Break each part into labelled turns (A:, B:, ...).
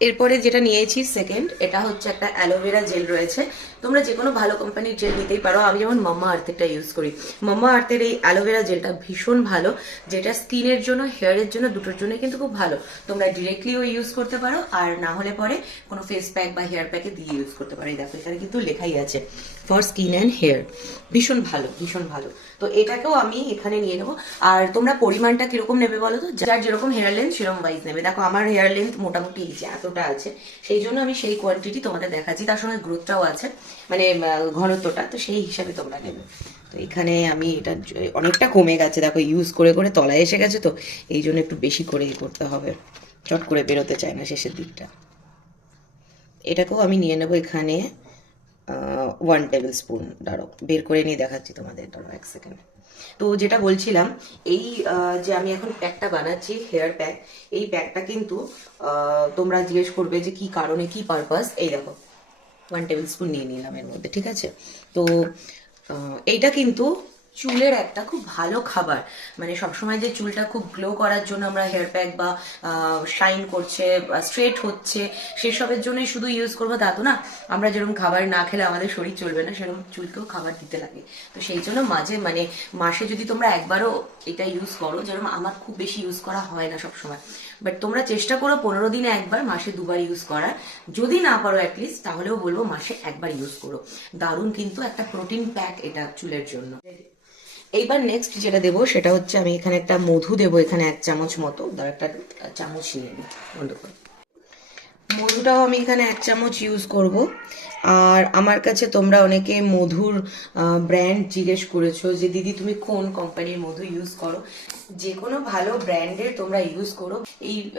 A: এরপরে যেটা নিয়েছি সেকেন্ড এটা হচ্ছে একটা অ্যালোভেরা জেল রয়েছে। তোমরা যে কোনো ভালো কোম্পানির জেল নিতেই পারো। আমি যেমন মাম্মা আর্থেরটা ইউজ করি। মাম্মা আর্থের এই অ্যালোভেরা জেলটা ভীষণ ভালো, যেটা স্কিনের জন্য হেয়ারের জন্য, দুটোর জন্য কিন্তু খুব ভালো। তোমরা ডিরেক্টলি ডিরেক্টলিও ইউজ করতে পারো, আর না হলে পরে কোনো ফেস প্যাক বা হেয়ার প্যাকে দিয়ে ইউজ করতে পারো। এই দেখো, এখানে কিন্তু লেখাই আছে ফর স্কিন অ্যান্ড হেয়ার ভীষণ ভালো ভীষণ ভালো। তো এটাকেও আমি এখানে নিয়ে নেব। আর তোমরা পরিমাণটা কীরকম নেবে বলো তো? যার যেরকম হেয়ার লেন্থ সেরকম ওয়াইজ নেবে। দেখো, আমার হেয়ার লেন্থ মোটামুটি এই যে এতটা আছে, সেই জন্য আমি সেই কোয়ান্টিটি তোমাদের দেখাচ্ছি। তার সঙ্গে গ্রোথটাও আছে। মানে ঘনত্বটা, তো সেই হিসাবে তোমরা নেবে। তো এখানে আমি এটা অনেকটা কমে গেছে। দেখো ইউজ করে করে তলায় এসে গেছে তো, এই জন্য একটু বেশি করে ইয়ে করতে হবে। চট করে বেরোতে চায় না শেষের দিকটা। এটাকেও আমি নিয়ে নেব এখানে ওয়ান টেবিল স্পুন দাঁড়ো বের করে নিয়ে দেখাচ্ছি তোমাদের দাঁড়ো এক সেকেন্ড তো যেটা বলছিলাম, এই যে আমি এখন প্যাকটা বানাচ্ছি হেয়ার প্যাক এই প্যাকটা কিন্তু তোমরা জিজ্ঞেস করবে যে কি কারণে, কি পারপাস এই দেখো ওয়ান টেবিল স্পুন নিয়ে নিলাম এর মধ্যে, ঠিক আছে? তো এইটা কিন্তু চুলের একটা খুব ভালো খাবার। মানে সবসময় যে চুলটা খুব গ্লো করার জন্য আমরা হেয়ার প্যাক বা শাইন করছে স্ট্রেট হচ্ছে, সেসবের জন্যই শুধু ইউজ করব তা তো না। আমরা যেরকম খাবার না খেলে আমাদের শরীর চলবে না, সেরকম চুলকেও খাবার দিতে লাগে। তো সেই জন্য মাঝে মানে মাসে যদি তোমরা একবারও এটা ইউজ করো, যেরকম আমার খুব বেশি ইউজ করা হয় না সবসময় বাট তোমরা চেষ্টা করো পনেরো দিনে একবার, মাসে দুবার ইউজ করার। যদি না পারো অ্যাটলিস্ট তাহলেও বলব মাসে একবার ইউজ করো। দারুণ কিন্তু একটা প্রোটিন প্যাক এটা চুলের জন্য। এইবার নেক্সট যেটা দেবো, সেটা হচ্ছে আমি এখানে একটা মধু দেবো, এখানে এক চামচ মতো। ধর একটা চামচ নিয়ে নিই বন্ধ মধুটাও আমি এখানে এক চামচ ইউজ করব। আর আমার কাছে তোমরা অনেকে মধুর ব্র্যান্ড জিজ্ঞেস করেছ যে, দিদি, তুমি কোন কোম্পানির মধু ইউজ করো? যে কোনো ভালো ব্র্যান্ডের তোমরা ইউজ করো। এই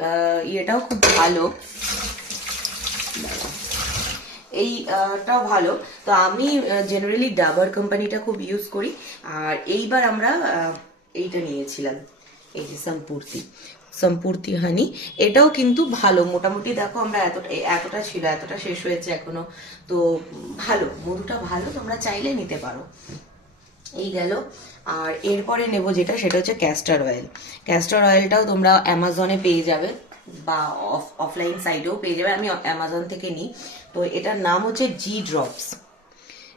A: ইয়েটাও খুব ভালো। এইটাও ভালো। তো আমি জেনারেলি ডাবার কোম্পানিটা খুব ইউজ করি। আর এইবার আমরা এইটা নিয়েছিলাম। এই যে সম্পূর্তি। সম্পূর্তি হানি এটাও কিন্তু ভালো। মোটামুটি দেখো আমরা এতটা এতটা ছিল, এতটা শেষ হয়েছে এখনও। তো ভালো, মধুটা ভালো, তোমরা চাইলে নিতে পারো। এই গেল। আর এরপরে নেব যেটা, সেটা হচ্ছে ক্যাস্টার অয়েল ক্যাস্টার অয়েলটাও তোমরা অ্যামাজনে পেয়ে যাবে, বা অফ অফলাইন সাইটেও পেয়ে যাবে। আমি অ্যামাজন থেকে নিই। তো এটার নাম হচ্ছে জি ড্রপস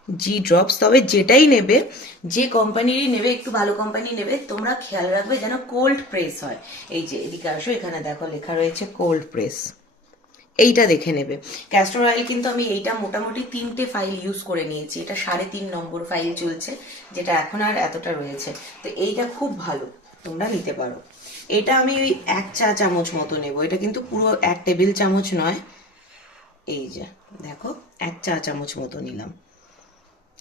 A: জি ড্রপস তবে যেটাই নেবে, যে কোম্পানিরই নেবে, একটু ভালো কোম্পানি নেবে, তোমরা খেয়াল রাখবে যেন কোল্ড প্রেস হয়। এই যে এদিকে আসো, এখানে দেখো লেখা রয়েছে কোল্ড প্রেস এইটা দেখে নেবে। ক্যাস্টর অয়েল কিন্তু আমি এইটা মোটামুটি তিনটে ফাইল ইউজ করে নিয়েছি। এটা সাড়ে তিন নম্বর ফাইল চলছে, যেটা এখন আর এতটা রয়েছে। তো এইটা খুব ভালো, তোমরা নিতে পারো। এটা আমি ওই এক চা চামচ মতো নেব। এটা কিন্তু পুরো এক টেবিল চামচ নয়। এই যে, দেখো, এক চা চামচ মতো নিলাম।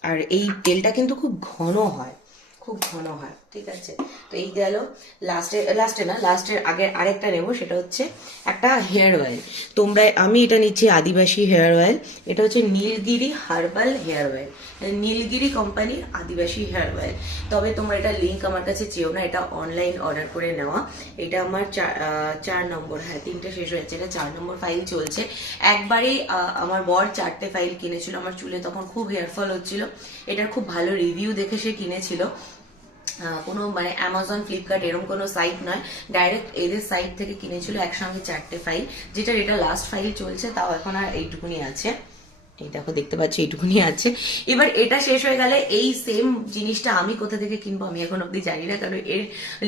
A: আর এই তেলটা কিন্তু খুব ঘন হয় খুব ঘন হয়। ঠিক আছে? তো এই গেল লাস্টে লাস্টে না লাস্টের আগে আরেকটা নেব, সেটা হচ্ছে একটা হেয়ার অয়েল তোমরা, আমি এটা নিচ্ছি আদিবাসী হেয়ার অয়েল এটা হচ্ছে Nilgiri herbal hair oil Nilgiri কোম্পানির আদিবাসী হেয়ার অয়েল তবে তোমরা এটা লিঙ্ক আমার কাছে চেয়েও না, এটা অনলাইন অর্ডার করে নেওয়া। এটা আমার চার নম্বর হ্যাঁ তিনটে শেষ হয়েছে, এটা চার নম্বর ফাইল চলছে। একবারেই আমার বর চারটে ফাইল কিনেছিল, আমার চুলে তখন খুব হেয়ার ফল হচ্ছিল। এটার খুব ভালো রিভিউ দেখে সে কিনেছিল। কোনো মানে অ্যামাজন ফ্লিপকার্ট এরকম কোনো সাইট নয়। ডাইরেক্ট এদের সাইট থেকে কিনেছিল একসঙ্গে চারটে ফাইল যেটার এটা লাস্ট ফাইল চলছে, তাও এখন আর এইটুকুনি আছে। এই দেখো, দেখতে পাচ্ছি, এইটুকুনি আছে। এবার এটা শেষ হয়ে গেলে এই সেম জিনিসটা আমি কোথা থেকে কিনবো আমি এখন অব্দি জানি না, কারণ এর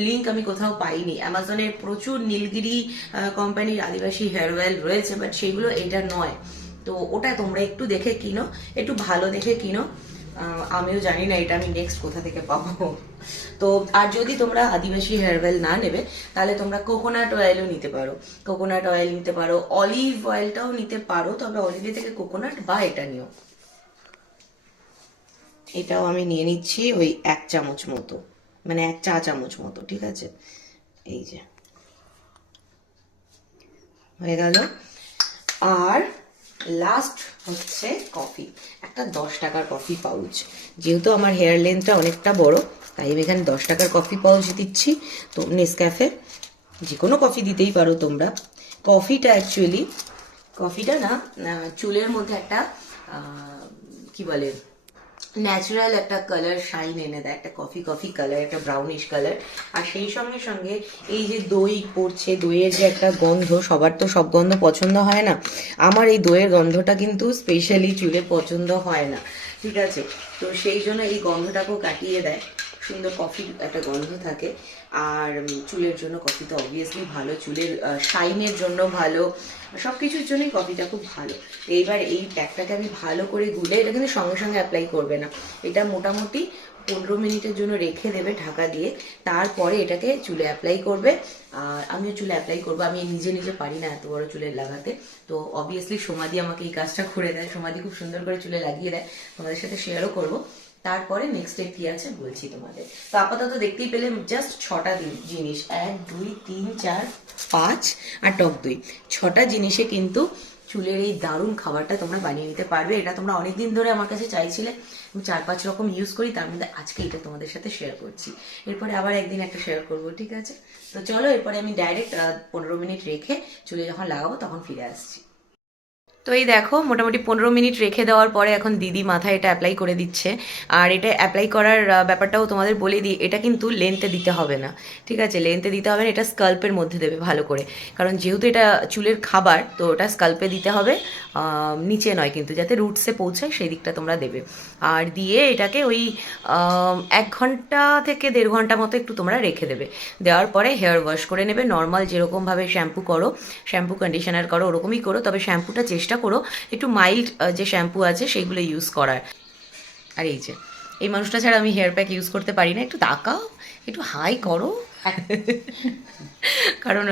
A: লিঙ্ক আমি কোথাও পাইনি। অ্যামাজনে প্রচুর নীলগিরি কোম্পানির আদিবাসী হেয়ার অয়েল রয়েছে বাট সেগুলো এটা নয়। তো ওটা তোমরা একটু দেখে কিনো, একটু ভালো দেখে কিনো। আমিও জানি না এটা আমি নেক্সট কোথা থেকে পাবো। তো, আর যদি তোমরা আদিবাসী হেয়ার অয়েল না নেবে, তাহলে তোমরা কোকোনাট অয়েলও নিতে পারো। কোকোনাট অয়েল নিতে পারো অলিভ অয়েলটাও নিতে পারো তবে অলিভে থেকে কোকোনাট বা এটা নিও। এটাও আমি নিয়ে নিচ্ছি ওই এক চামচ মতো মানে এক চা চামচ মতো, ঠিক আছে? এই যে। হয়ে গেল। আর লাস্ট হচ্ছে কফি একটা দশ টাকার কফি পাউচ যেহেতু আমার হেয়ার লেন্থটা অনেকটা বড়, তাই আমি এখানে দশ টাকার কফি পাউচ দিচ্ছি। তো নেসক্যাফে যে কোনো কফি দিতেই পারো তোমরা। কফিটা অ্যাকচুয়ালি কফিটা না চুলের মধ্যে একটা কি বলে ন্যাচারাল একটা কালার শাইন এনে দেয়, একটা কফি কফি কালার একটা ব্রাউনিশ কালার আর সেই সঙ্গে সঙ্গে এই যে দই পড়ছে, দইয়ের যে একটা গন্ধ, সবার তো সব গন্ধ পছন্দ হয় না। আমার এই দইয়ের গন্ধটা কিন্তু স্পেশালি চুলে পছন্দ হয় না, ঠিক আছে? তো সেই জন্য এই গন্ধটাকেও কাটিয়ে দেয়। সুন্দর কফির একটা গন্ধ থাকে। আর চুলের জন্য কফি তো অবভিয়াসলি ভালো, চুলের শাইনের জন্য ভালো সব কিছুর জন্যই কফিটা খুব ভালো। এইবার এই প্যাকটাকে আমি ভালো করে গুলে, এটা কিন্তু সঙ্গে সঙ্গে অ্যাপ্লাই করবে না। এটা মোটামুটি পনেরো মিনিটের জন্য রেখে দেবে ঢাকা দিয়ে, তারপরে এটাকে চুলে অ্যাপ্লাই করবে। আর আমিও চুলে অ্যাপ্লাই করব, আমি নিজে নিজে পারি না এত বড় চুলে লাগাতে। তো অবভিয়াসলি সমাধি আমাকে এই কাজটা করে দেয় সমাধি খুব সুন্দর করে চুলে লাগিয়ে দেয়। তোমাদের সাথে শেয়ারও করব। তারপরে নেক্সট ডে কি আছে বলছি তোমাদের। তো আপাতত দেখতেই পেলে জাস্ট ছটা দিন- জিনিস। এক, দুই, তিন, চার, পাঁচ আর টক দুই। ছটা জিনিসে কিন্তু চুলের এই দারুণ খাবারটা তোমরা বানিয়ে নিতে পারবে। এটা তোমরা অনেকদিন ধরে আমার কাছে চাইছিলে। আমি চার, পাঁচ রকম ইউজ করি, তার মধ্যে আজকে এটা তোমাদের সাথে শেয়ার করছি। এরপরে আবার একদিন একটা শেয়ার করব, ঠিক আছে? তো চলো এরপরে আমি ডাইরেক্ট পনেরো মিনিট রেখে চুলে যখন লাগাবো তখন ফিরে আসছি। তো এই দেখো, মোটামুটি পনেরো মিনিট রেখে দেওয়ার পরে এখন দিদি মাথায় এটা অ্যাপ্লাই করে দিচ্ছে। আর এটা অ্যাপ্লাই করার ব্যাপারটাও তোমাদের বলে দিই, এটা কিন্তু লেন্থে দিতে হবে না। ঠিক আছে? লেন্থে দিতে হবে না, এটা স্কাল্পের মধ্যে দেবে ভালো করে। কারণ যেহেতু এটা চুলের খাবার, তো ওটা স্কাল্পে দিতে হবে। নিচে নয় কিন্তু যাতে রুটসে পৌঁছায় সেই দিকটা তোমরা দেবে। আর দিয়ে এটাকে ওই এক ঘণ্টা থেকে দেড় ঘণ্টা মতো একটু তোমরা রেখে দেবে। দেওয়ার পরে হেয়ার ওয়াশ করে নেবে। নর্মাল যেরকমভাবে শ্যাম্পু করো শ্যাম্পু কন্ডিশনার করো, ওরকমই করো। তবে শ্যাম্পুটা চেষ্টা করো একটু মাইল্ড যে শ্যাম্পু আছে সেইগুলো ইউজ করার। আর এই যে, এই মানুষটা ছাড়া আমি হেয়ার প্যাক ইউজ করতে পারি না। একটু তাকাও, একটু হাই করো। কারণ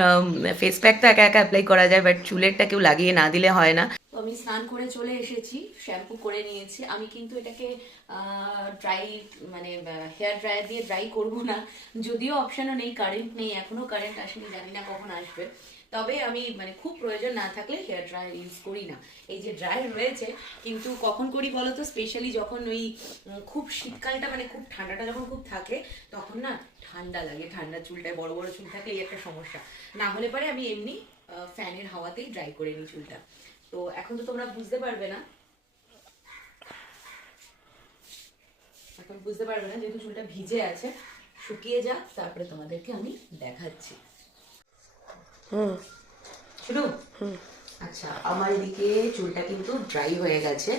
A: ফেস প্যাক তো একা একা অ্যাপ্লাই করা যায় বাট চুলেরটা কেউ লাগিয়ে না দিলে হয় না।
B: তো আমি স্নান করে চলে এসেছি শ্যাম্পু করে নিয়েছি। আমি কিন্তু এটাকে ড্রাই মানে হেয়ার ড্রায়ার দিয়ে ড্রাই করব না। যদিও অপশনও নেই কারেন্ট নেই এখনও কারেন্ট আসেনি, জানি না কখন আসবে। তবে আমি মানে খুব প্রয়োজন না থাকলে হেয়ার ড্রায়ার ইউজ করি না। এই যে ড্রায়ার রয়েছে, কিন্তু কখন করি বলো তো? স্পেশালি যখন ওই খুব শীতকালটা মানে খুব ঠান্ডাটা যখন খুব থাকে, তখন না ঠান্ডা লাগে। ঠান্ডা চুলটায় বড় বড় চুল থাকলে এই একটা সমস্যা। না হলে পরে আমি এমনি ফ্যানের হাওয়াতেই ড্রাই করে নিই চুলটা। তো এখন তো তোমরা বুঝতে পারবে না। এখন বুঝতে পারবে না যেহেতু চুলটা ভিজে আছে। শুকিয়ে যাক তারপরে তোমাদেরকে আমি দেখাচ্ছি।
A: শুরু আচ্ছা আমার এদিকে চুলটা কিন্তু ড্রাই হয়ে গেছে।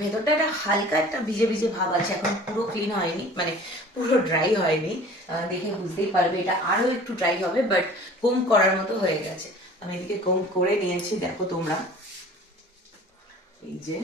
A: ভেতরটা একটা হালকা একটা ভিজে ভিজে ভাব আছে এখন পুরো ক্লিন হয়নি মানে পুরো ড্রাই হয়নি। দেখে বুঝতেই পারবে এটা আরও একটু ড্রাই হবে বাট কোম করার মতো হয়ে গেছে। আমি এদিকে কোম করে নিয়েছি দেখো তোমরা। এই যে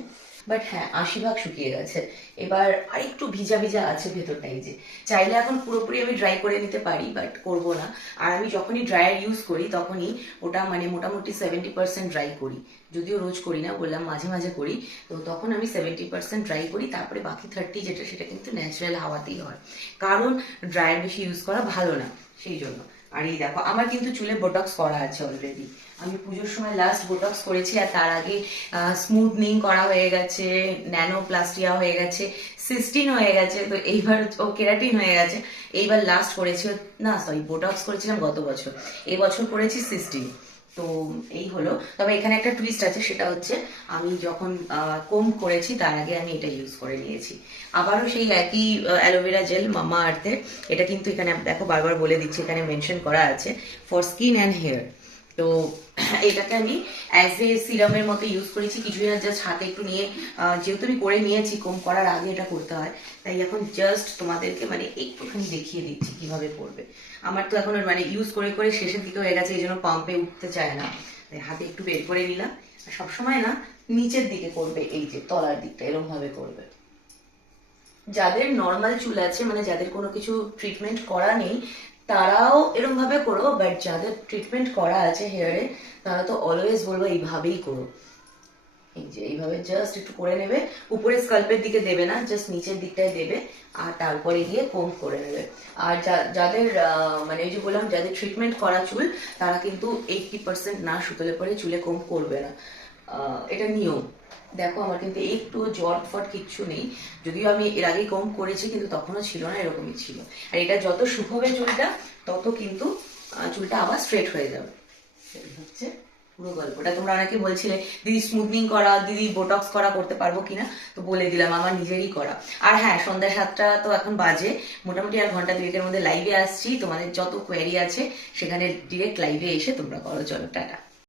A: বাট হ্যাঁ আশি ভাগ শুকিয়ে গেছে। এবার আরেকটু ভিজা ভিজা আছে ভেতরটা, এই যে। চাইলে এখন পুরোপুরি আমি ড্রাই করে নিতে পারি বাট করব না। আর আমি যখনই ড্রায়ার ইউজ করি, তখনই ওটা মানে মোটামুটি সেভেন্টি পার্সেন্ট ড্রাই করি। যদিও রোজ করি না, বললাম মাঝে মাঝে করি। তো তখন আমি সেভেন্টি পার্সেন্ট ড্রাই করি, তারপরে বাকি থার্টি যেটা, সেটা কিন্তু ন্যাচারাল হাওয়াতেই হয়। কারণ ড্রায়ার বেশি ইউজ করা ভালো না, সেই জন্য। আর এই দেখো, আমার কিন্তু চুলে বোটক্স করা আছে অলরেডি আমি পুজোর সময় লাস্ট বোটক্স করেছি আর তার আগে স্মুথনিং করা হয়ে গেছে ন্যানো প্লাস্টিয়া হয়ে গেছে সিস্টিন হয়ে গেছে, তো এইবার ও কেরাটিন হয়ে গেছে। এইবার লাস্ট করেছি না সরি বোটক্স করেছিলাম গত বছর। এই বছর করেছি সিস্টিন তো এই হলো। তবে এখানে একটা টুইস্ট আছে, সেটা হচ্ছে আমি যখন কোম করেছি, তার আগে আমি এটা ইউজ করে নিয়েছি। আবারও সেই একই অ্যালোভেরা জেল মামা আর্থের এটা কিন্তু এখানে, দেখো বারবার বলে দিচ্ছি, এখানে মেনশন করা আছে। ফর স্কিন অ্যান্ড হেয়ার তো এটাকে আমি অ্যাজ এ সিরামের মতো ইউজ করেছি। কিছুই না জাস্ট হাতে একটু নিয়ে যেহেতু আমি করে নিয়েছি কম করার আগে এটা করতে হয়। তাই এখন জাস্ট তোমাদেরকে মানে একটুখানি দেখিয়ে দিচ্ছি কীভাবে করবে। আমার তো এখন মানে ইউজ করে করে শেষের দিকে হয়ে গেছে, এই জন্য পাম্পে উঠতে চায় না। তাই হাতে একটু বের করে নিলাম। সবসময় না, নিচের দিকে করবে, এই যে তলার দিকটা এরকম ভাবে করবে। যাদের নর্মাল চুল আছে মানে যাদের কোনো কিছু ট্রিটমেন্ট করা নেই তারাও এরকম ভাবে করো বাট যাদের ট্রিটমেন্ট করা আছে হেয়ারে তারা তো অলওয়েজ বলব এইভাবেই করো। এই যে এইভাবে জাস্ট একটু করে নেবে উপরে স্কাল্পের দিকে দেবে না জাস্ট নিচের দিকটায় দেবে, আর তারপরে গিয়ে কোম করে নেবে। আর যাদের মানে ওই যে বললাম, যাদের ট্রিটমেন্ট করা চুল, তারা কিন্তু এইটটি পার্সেন্ট না শুকলে পরে চুলে কোম করবে না। এটা নিয়ম। দেখো, আমার কিন্তু একটু জট ফট কিচ্ছু নেই। যদিও আমি এর আগে কম করেছি, কিন্তু তখনও ছিল না, এরকমই ছিল। আর এটা যত শুকোবে চুলটা, তত কিন্তু চুলটা আবার স্ট্রেট হয়ে যাবে। হচ্ছে পুরো গল্পটা। তোমরা অনেকে বলছিলে, দিদি স্মুথনিং করা, দিদি বোটক্স করা করতে পারব কিনা? তো বলে দিলাম, আমার নিজেরই করা। আর হ্যাঁ সন্ধ্যা সাতটা তো এখন বাজে। মোটামুটি আর ঘণ্টা দুয়েকের মধ্যে লাইভে আসছি। তোমাদের যত কোয়ারি আছে, সেখানে ডিরেক্ট লাইভে এসে তোমরা করো। চলো, টাটা।